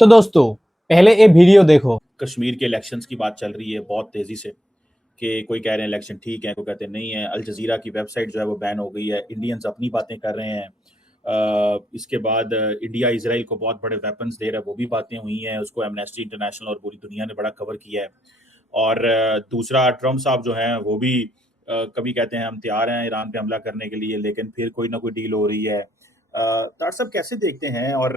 तो दोस्तों, पहले ये वीडियो देखो। कश्मीर के इलेक्शंस की बात चल रही है बहुत तेज़ी से कि कोई कह रहे हैं इलेक्शन ठीक है, कोई कहते हैं नहीं है। अल जज़ीरा की वेबसाइट जो है वो बैन हो गई है। इंडियंस अपनी बातें कर रहे हैं। इसके बाद इंडिया इज़राइल को बहुत बड़े वेपन्स दे रहा है, वो भी बातें हुई हैं। उसको एमनेस्टी इंटरनेशनल और पूरी दुनिया ने बड़ा कवर किया है। और दूसरा ट्रम्प साहब जो हैं वो भी कभी कहते हैं हम तैयार हैं ईरान पे हमला करने के लिए, लेकिन फिर कोई ना कोई डील हो रही है। तार साहब कैसे देखते हैं? और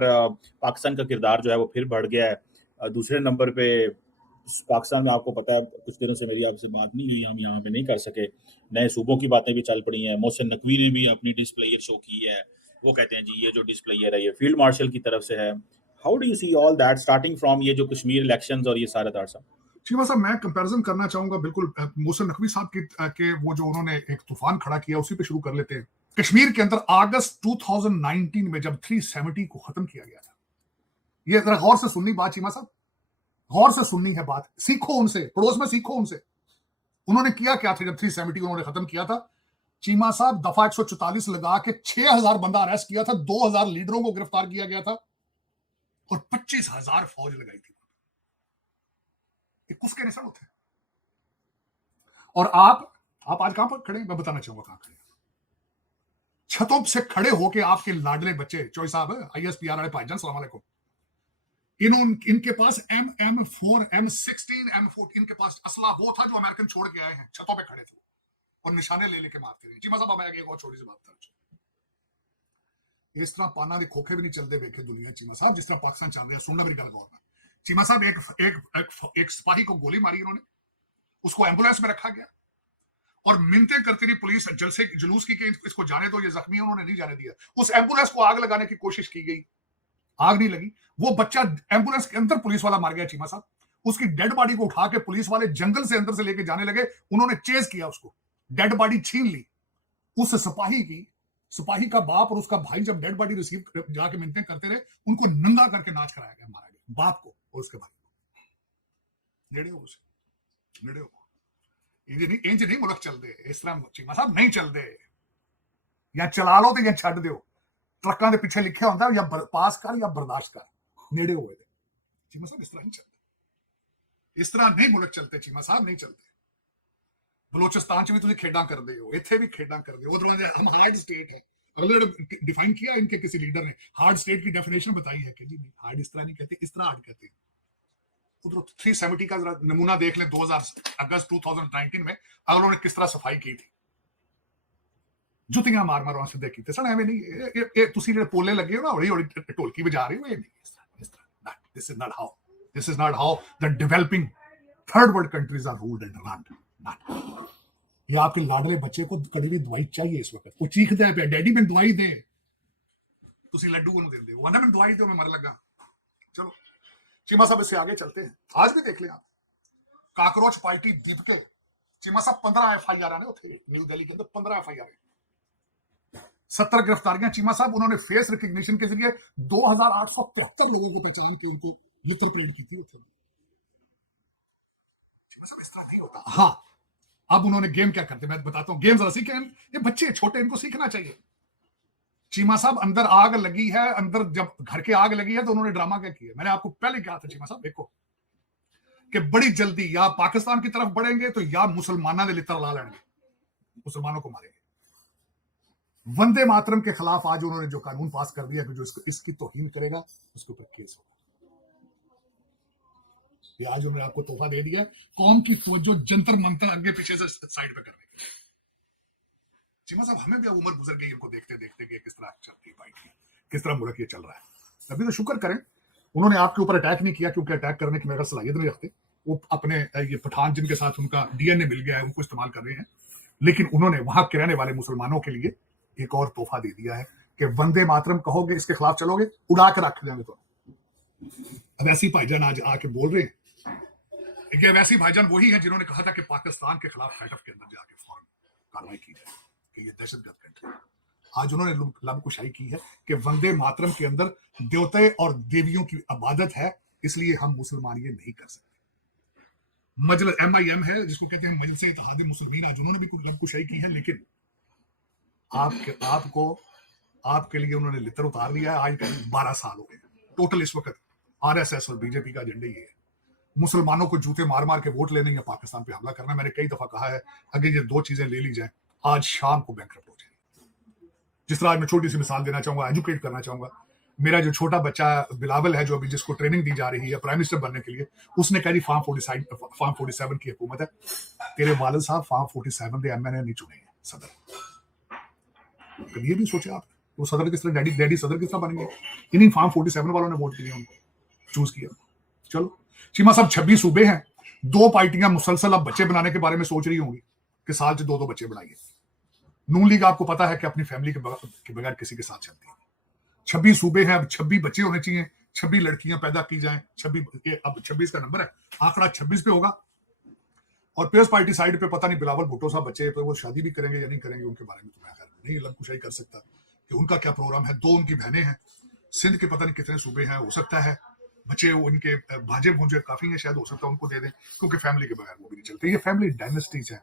पाकिस्तान का किरदार जो है वो फिर बढ़ गया है। दूसरे नंबर पे पाकिस्तान में आपको पता है कुछ दिनों से मेरी आपसे बात नहीं हुई, हम यहाँ पे नहीं कर सके। नए सूबों की बातें भी चल पड़ी हैं। मोहसिन नकवी ने भी अपनी डिस्प्लेयर शो की है। वो कहते हैं जी ये जो डिस्प्लेयर है ये फील्ड मार्शल की तरफ से है। How do you see all that starting from ये जो कश्मीर इलेक्शंस और ये सारा तार साहब? शीमा साहब, मैं कंपैरिजन करना चाहूंगा बिल्कुल मोहसिन नकवी साहब के वो जो उन्होंने एक तूफान खड़ा किया उसी पे शुरू कर लेते हैं। कश्मीर के अंदर अगस्त 2019 में जब 370 को खत्म किया गया था, ये जरा गौर से सुननी बात शीमा साहब, गौर से सुननी है बात, सीखो उनसे, पड़ोस में सीखो उनसे। उन्होंने किया क्या था जब 370 उन्होंने खत्म किया था? चीमा साहब, दफा 144 लगा के 6000 बंदा अरेस्ट किया था, 2000 लीडरों को गिरफ्तार किया गया था और 25,000 फौज लगाई थी। किसके निशान होते हैं? और आप आज कहां पर खड़े? मैं बताना चाहूंगा कहां खड़े। छतों से खड़े होके आपके लाडले बच्चे चौई साहब, ISPR वाले भाईजान, सलाम अलैकुम। इनके पास M4, M16, M14, इनके पास असला वो था जो अमेरिकन छोड़ के आए हैं। छतों पे खड़े थे और निशाने ले लेके मारते रहे। जी मजा मैं एक और छोटी सी बात कर, इस तरह पाना के खोखे भी नहीं चलते देखे दुनिया चीमा साहब जिस तरह पाकिस्तान चल रहा है। सुनना मेरी गल गौर में। चीमा साहब, एक सिपाही को गोली मारी उन्होंने, उसको एम्बुलेंस में रखा गया और मिन्नतें करती रही पुलिस जलसे जुलूस की कि इसको जाने दो, ये जख्मी है, उन्होंने नहीं जाने दिया। उस एम्बुलेंस को आग लगाने की कोशिश की गई, आग नहीं लगी। वो बच्चा एम्बुलेंस के अंदर पुलिस वाला मार गया चीमा साहब। उसकी डेड बॉडी को उठा के पुलिस वाले जंगल से अंदर से लेके जाने लगे। उन्होंने चेज किया, उसको डेड बॉडी छीन ली। उस सिपाही का बाप और उसका भाई जब डेड बॉडी रिसीव जाके मिन्नतें करते रहे, उनको नंगा करके नाच कराया गया, मारा गया, बाप को और उसके भाई को। नेड़े हो उसे, नेड़े हो। इंज नहीं मुल्क चलते इस तरह चीमा साहब, नहीं चलते। या चला लो तो या छड़ दो। ट्रकों के पीछे लिखे होता है या पास कर या बर्दाश्त कर, नेड़े हुए थे। चीमा साहब इस तरह नहीं चलते, इस तरह नहीं मुल्क चलते चीमा साहब, नहीं चलते। बलोचिस्तान च भी तुम खेडा करते हो, इतने भी खेडा करते हो। हम हार्ड स्टेट है, अगले डिफाइन किया इनके किसी लीडर ने, हार्ड स्टेट की डेफिनेशन बताई है कि जी नहीं, हार्ड इस तरह नहीं कहते, इस तरह हार्ड कहते हैं। उधर 370 का जरा नमूना देख लें, 2000 अगस्त 2019 में अगले उन्होंने किस तरह सफाई की थी। जुतियां मार मार सीधे कीते सन, एवं नहीं तुसी जेडे पोले लगे हो ना, हौली हौली ढोलकी बजा रहे हो, ये नहीं, इस तरह this is not how the developing third world countries are ruled and run. Not. ये आपके लाडले बच्चे को कड़वी दवाई चाहिए इस वक्त, वो चीखते हैं पे डैडी मैं दवाई दे, तुसी लड्डू को देंदे हो, मैं दवाई दो, मैं मर लगा। चलो चीमा साहब, इससे आगे चलते हैं। आज भी देख लें आप, काकरोच पार्टी दीप के चीमा साहब 15 FIR ने उठे न्यू दिल्ली के अंदर, 15 FIR, 70 गिरफ्तारियां चीमा साहब। उन्होंने फेस रिकग्निशन के जरिए 2873 लोगों को पहचान के उनको लिटर प्लेट की थी। हाँ, अब उन्होंने गेम क्या करते मैं बताता हूं। गेम जरा सीखें, ये बच्चे छोटे, इनको सीखना चाहिए। चीमा साहब, अंदर आग लगी है, अंदर जब घर के आग लगी है तो उन्होंने ड्रामा क्या किया, मैंने आपको पहले कहा था चीमा साहब, देखो कि बड़ी जल्दी या पाकिस्तान की तरफ बढ़ेंगे तो या मुसलमानों ने लितर ला लेंगे, मुसलमानों को मारेंगे। वंदे मातरम के खिलाफ आज उन्होंने जो कानून पास कर दिया कि जो इसकी तौहीन करेगा उसके ऊपर केस होगा। ये आज उन्होंने आपको तोहफा दे दिया, कौम की तवज्जो जंतर मंतर आगे पीछे से साइड पे करने की। चीमा साहब, हमें भी अब उम्र गुजर गई इनको देखते देखते कि किस तरह चलती पार्टी, किस तरह मुल्क ये चल रहा है। अभी तो शुक्र करें उन्होंने आपके ऊपर अटैक नहीं किया, क्योंकि अटैक करने की मेरा सलाहियत नहीं रखते। वो अपने ये पठान जिनके साथ उनका DNA मिल गया है उनको इस्तेमाल कर रहे हैं, लेकिन उन्होंने वहां के रहने वाले मुसलमानों के लिए एक और तोहफा दे दिया है कि वंदे मातरम कहोगे, इसके खिलाफ चलोगे, उड़ा कर रख देंगे। तो अब ऐसी भाईजान आज आके बोल रहे हैं, वैसी भाईजान वही है जिन्होंने कहा था कि पाकिस्तान के खिलाफ फैटफ के अंदर जाके फौरन कार्रवाई की जाए कि ये दहशतगर्द कंट्री। आज उन्होंने लबकुशाई की है कि वंदे मातरम के अंदर देवते और देवियों की इबादत है, इसलिए हम मुसलमान ये नहीं कर सकते। मजलिस MIM है जिसको कहते हैं मजलिस इत्तेहाद मुस्लिमीन, आज उन्होंने भी कुछ लबकुशाई की है, लेकिन आपके लिए उन्होंने लितर उतार लिया है। आज 12 साल हो गए टोटल इस वक्त आरएसएस और बीजेपी का एजेंडा ये है, मुसलमानों को जूते मार मार के वोट लेने या पाकिस्तान पे हमला करना। मैंने कई दफा कहा है, अगर ये दो चीजें ले ली जाए, आज शाम को बैंकरप्ट हो जाएगी। जिस तरह आज मैं छोटी सी मिसाल देना चाहूंगा, एजुकेट करना चाहूंगा। मेरा जो छोटा बच्चा बिलावल है, जो अभी जिसको ट्रेनिंग दी जा रही है प्राइम मिनिस्टर बनने के लिए, उसने कहा जी फार्म 47 की हुकूमत है। तेरे वालिद साहब फार्म 47 के एमएनए नहीं चुने हैं सदर। कभी ये भी सोचा आप वो सदर किस तरह डैडी सदर किस तरह बनेंगे? इन्हीं फार्म 47 वालों ने वोट दिए, उनको चूज किया। चलो चीमा साहब 26 सूबे हैं, 2 पार्टियां मुसलसल अब बच्चे बनाने के बारे में सोच रही होंगी कि साल से 2-2 बच्चे बनाइए। नून लीग आपको पता है कि अपनी फैमिली के बगैर किसी के साथ चलती है। 26 सूबे हैं, अब 26 बच्चे होने चाहिए, 26 लड़कियां पैदा की जाएं। 26 अब 26 का नंबर है, आंकड़ा 26 पे होगा। और पीपल्स पार्टी साइड पे पता नहीं बिलावल भुट्टो साहब बच्चे पे वो शादी भी करेंगे या नहीं करेंगे, उनके बारे में तो मैं नहीं लंकुशाई कर सकता कि उनका क्या प्रोग्राम है। 2 उनकी बहनें हैं, सिंध के पता नहीं कितने सूबे हैं, हो सकता है बच्चे उनके भाजे भूंजे काफी हैं, शायद हो सकता है उनको दे दें, क्योंकि फैमिली के बगैर वो भी नहीं चलते। ये फैमिली डायनेस्टीज है।